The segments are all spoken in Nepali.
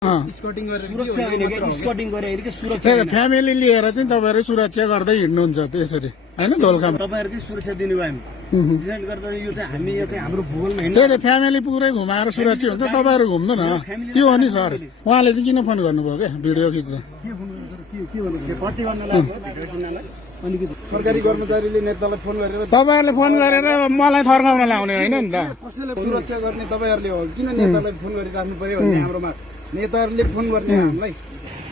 स्कटिङ गरेर फ्यामिली लिएर चाहिँ तपाईँहरू सुरक्षा गर्दै हिँड्नुहुन्छ त्यसरी होइन दोलखामा तपाईँहरूकै सुरक्षा दिनु भयो हामी डिसाइड गर्दा यो चाहिँ हामी यो चाहिँ हाम्रो भूगोलमा हिँड्नु त्यही त फ्यामिली पुरै घुमाएर सुरक्षा हुन्छ तपाईँहरू घुम्नु न त्यो हो नि सर उहाँले चाहिँ किन फोन गर्नुभयो क्या भिडियो खिच्दा कति गर्नलाई भिडियो किन्नलाई अनि के सरकारी कर्मचारीले नेतालाई फोन गरेर तपाईँहरूले फोन गरेर मलाई थर्काउन लाउने होइन नि त कसैले सुरक्षा गर्ने तपाईँहरूले हो किन नेतालाई फोन गरिराख्नु पर्यो भन्ने हाम्रोमा नेताहरूले फोन गर्ने हामीलाई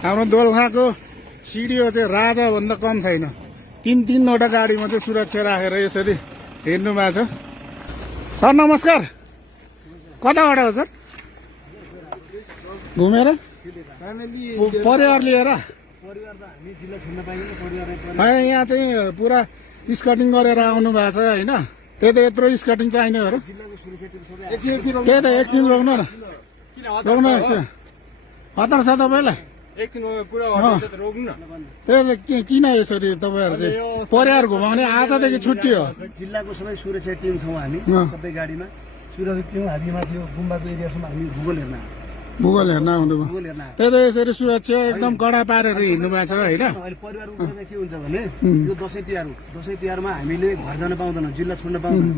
हाम्रो दोलखाको सिडिओ चाहिँ राजाभन्दा कम छैन तीनवटा गाडीमा चाहिँ सुरक्षा राखेर यसरी हिँड्नु भएको छ सर नमस्कार कताबाट हो सर घुमेर परिवार लिएर यहाँ चाहिँ पुरा स्कटिङ गरेर आउनु भएको छ होइन त्यही त यत्रो स्कटिङ चाहिने हो र त्यही त एकछिन रोक्नु न रोक्नु एकछिन हतार छ तपाईँलाई त्यही त किन यसरी तपाईँहरू चाहिँ परिवार घुमाउने आजदेखि छुट्टी हो जिल्लाको सबै सुरक्षा टिम छौँ हामी सबै गाडीमा सुरक्षा टिम हामी माथि गुम्बाको एरियासम्म हामी भूगोल हेर्न आउनुभयो त्यही त यसरी सुरक्षा एकदम कडा पारेर हिँड्नु भएको छ होइन परिवार उठाउँदा के हुन्छ भने यो दसैँ तिहारमा हामीले घर जान पाउँदैन जिल्ला छोड्न पाउँदैन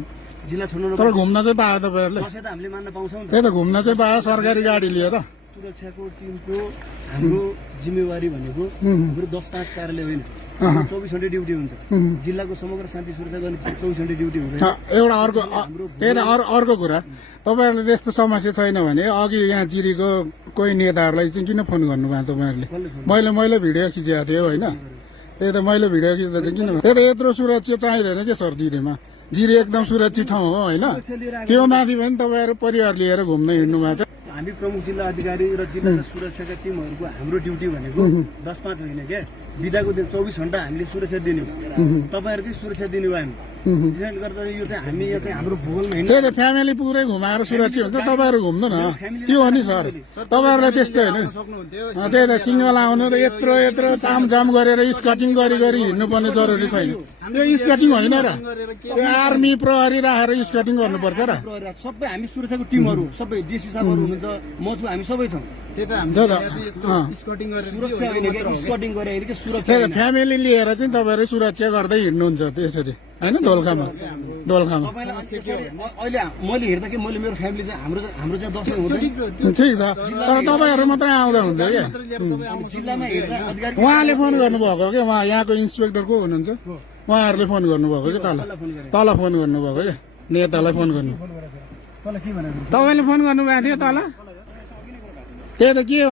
जिल्ला छोड्न तर घुम्न चाहिँ पायो तपाईँहरूले दसैँ त हामीले मान्न पाउँछौँ त्यही त घुम्न चाहिँ पायो सरकारी गाडी लिएर सुरक्षाको टिमको हाम्रो जिम्मेवारी भनेको हाम्रो 10-5 कार्यालय होइन 24 घण्टे ड्युटी हुन्छ जिल्लाको समग्र शान्ति सुरक्षा गर्ने 24 घण्टे ड्युटी हुँदैन एउटा अर्को त्यही त अर्को कुरा तपाईँहरूले त्यस्तो समस्या छैन भने अघि यहाँ जिरीको कोही नेताहरूलाई चाहिँ किन फोन गर्नुभयो तपाईँहरूले मैले भिडियो खिचेको थिएँ होइन त्यही त मैले भिडियो खिच्दा चाहिँ किन त्यही त यत्रो सुरक्षा चाहिँदैन क्या सर जिरीमा जिरी एकदम सुरक्षित ठाउँ हो होइन त्यो माथि पनि तपाईँहरू परिवार लिएर घुम्न हिँड्नु भएको छ हामी प्रमुख जिल्ला अधिकारी र जिल्ला सुरक्षाका टिमहरूको हाम्रो ड्युटी भनेको 10-5 होइन क्या बिदाको दिन 24 घण्टा हामीले सुरक्षा दिने तपाईँहरूकै सुरक्षा दिने भयो हामी डिसाइड गर्दा यो चाहिँ हामी यो चाहिँ हाम्रो भूगोलमा हिँड्नु त्यही त फ्यामिली पुरै घुमाएर सुरक्षित हुन्छ तपाईँहरू घुम्नु न त्यो हो नि सर तपाईँहरूलाई त्यस्तै होइन त्यही त सिङ्गल आउनु र यत्रो तामझाम गरेर स्कटिङ गरी हिँड्नुपर्ने जरुरी छैन यो स्कटिङ होइन र त्यो आर्मी प्रहरी राखेर स्कटिङ गर्नुपर्छ र सबै हामी सुरक्षाको टिमहरू सबै डिसी साहबहरू हुनुहुन्छ म छु हामी सबै छौँ स्कटिङ गरेर के सुरक्षा फ्यामिली लिएर चाहिँ तपाईँहरू सुरक्षा गर्दै हिँड्नुहुन्छ त्यसरी होइन दोलखामा अहिले मैले हेर्दा कि मैले मेरो फ्यामिली चाहिँ हाम्रो चाहिँ दसैँ हुन्छ ठिक छ तर तपाईँहरू मात्रै आउँदा हुन्थ्यो क्या जिल्लामा हेर्दा अधिकारी उहाँले फोन गर्नुभएको क्या उहाँ यहाँको इन्सपेक्टर को हुनुहुन्छ उहाँहरूले फोन गर्नुभएको क्या तल फोन गर्नुभएको क्या नेतालाई फोन गर्नु तपाईँले फोन गर्नुभएको थियो तल त्यही त के